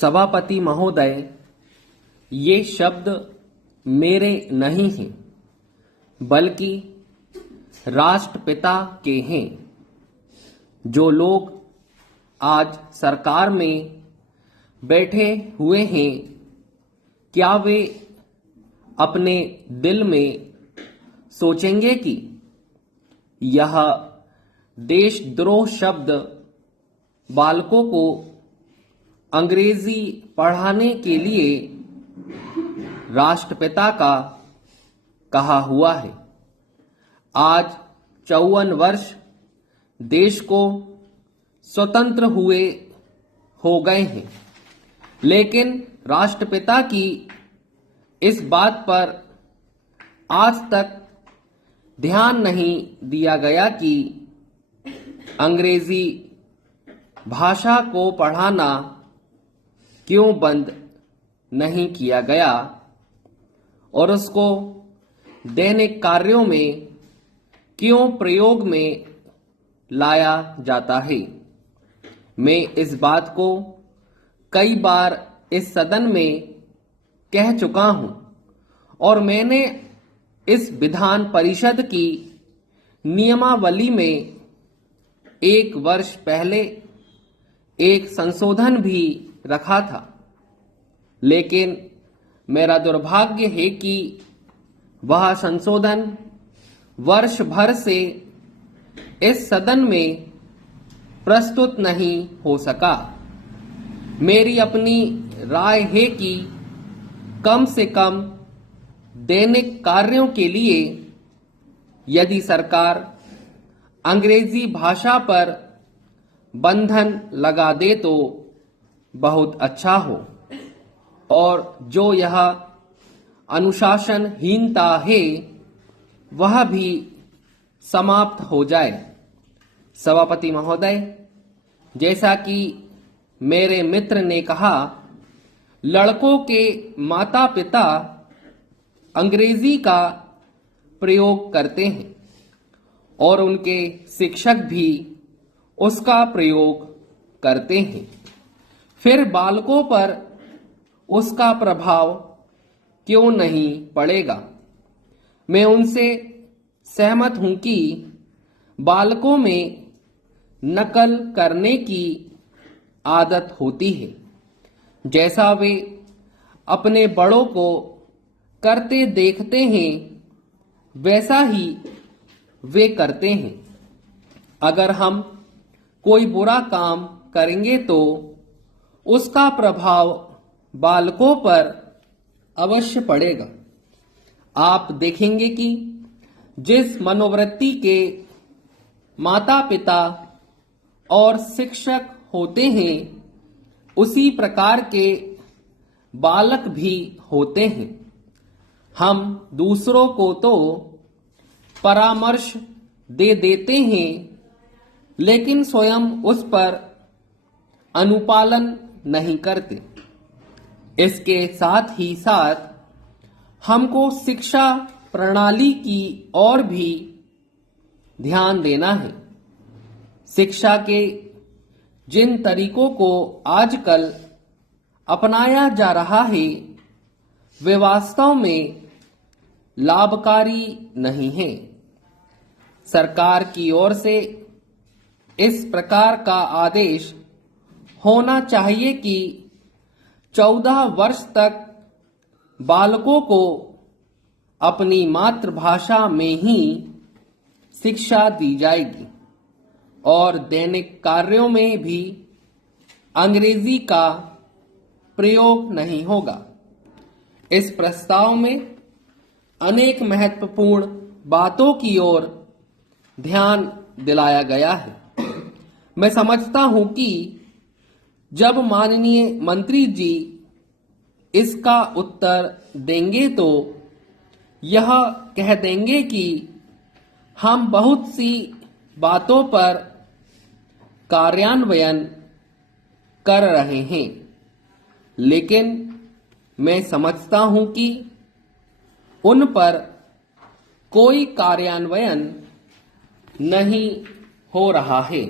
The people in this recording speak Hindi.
सभापति महोदय, ये शब्द मेरे नहीं हैं, बल्कि राष्ट्रपिता के हैं। जो लोग आज सरकार में बैठे हुए हैं, क्या वे अपने दिल में सोचेंगे कि यह देशद्रोह शब्द बालकों को अंग्रेजी पढ़ाने के लिए राष्ट्रपिता का कहा हुआ है। आज 54 वर्ष देश को स्वतंत्र हुए हो गए हैं, लेकिन राष्ट्रपिता की इस बात पर आज तक ध्यान नहीं दिया गया कि अंग्रेजी भाषा को पढ़ाना क्यों बंद नहीं किया गया और उसको दैनिक कार्यों में क्यों प्रयोग में लाया जाता है। मैं इस बात को कई बार इस सदन में कह चुका हूं और मैंने इस विधान परिषद की नियमावली में 1 वर्ष पहले एक संशोधन भी रखा था, लेकिन मेरा दुर्भाग्य है कि वह संशोधन वर्ष भर से इस सदन में प्रस्तुत नहीं हो सका। मेरी अपनी राय है कि कम से कम दैनिक कार्यों के लिए यदि सरकार अंग्रेजी भाषा पर बंधन लगा दे तो बहुत अच्छा हो और जो यह अनुशासनहीनता है वह भी समाप्त हो जाए। सभापति महोदय, जैसा कि मेरे मित्र ने कहा, लड़कों के माता पिता अंग्रेजी का प्रयोग करते हैं और उनके शिक्षक भी उसका प्रयोग करते हैं। फिर बालकों पर उसका प्रभाव क्यों नहीं पड़ेगा? मैं उनसे सहमत हूं कि बालकों में नकल करने की आदत होती है। जैसा वे अपने बड़ों को करते देखते हैं, वैसा ही वे करते हैं। अगर हम कोई बुरा काम करेंगे तो उसका प्रभाव बालकों पर अवश्य पड़ेगा। आप देखेंगे कि जिस मनोवृत्ति के माता पिता और शिक्षक होते हैं, उसी प्रकार के बालक भी होते हैं। हम दूसरों को तो परामर्श दे देते हैं, लेकिन स्वयं उस पर अनुपालन नहीं करते। इसके साथ ही साथ हमको शिक्षा प्रणाली की ओर भी ध्यान देना है। शिक्षा के जिन तरीकों को आजकल अपनाया जा रहा है, वे वास्तव में लाभकारी नहीं है। सरकार की ओर से इस प्रकार का आदेश होना चाहिए कि 14 वर्ष तक बालकों को अपनी मातृभाषा में ही शिक्षा दी जाएगी और दैनिक कार्यों में भी अंग्रेजी का प्रयोग नहीं होगा। इस प्रस्ताव में अनेक महत्वपूर्ण बातों की ओर ध्यान दिलाया गया है। मैं समझता हूं कि जब माननीय मंत्री जी इसका उत्तर देंगे तो यह कह देंगे कि हम बहुत सी बातों पर कार्यान्वयन कर रहे हैं, लेकिन मैं समझता हूं कि उन पर कोई कार्यान्वयन नहीं हो रहा है।